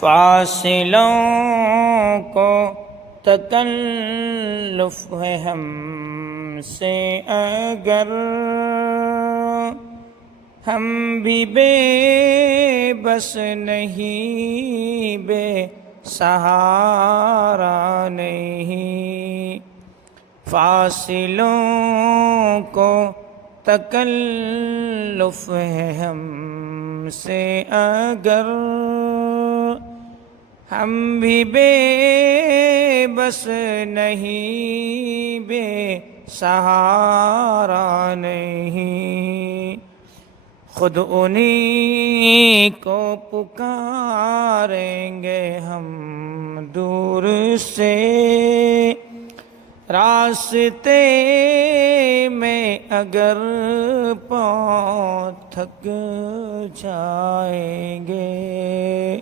فاصلوں کو تکلف ہے ہم سے اگر، ہم بھی بے بس نہیں، بے سہارا نہیں۔ فاصلوں کو تکلف ہے ہم سے اگر، ہم بھی بے بس نہیں، بے سہارا نہیں۔ خود انہی کو پکاریں گے ہم دور سے، راستے میں اگر پاؤں تھک جائیں گے۔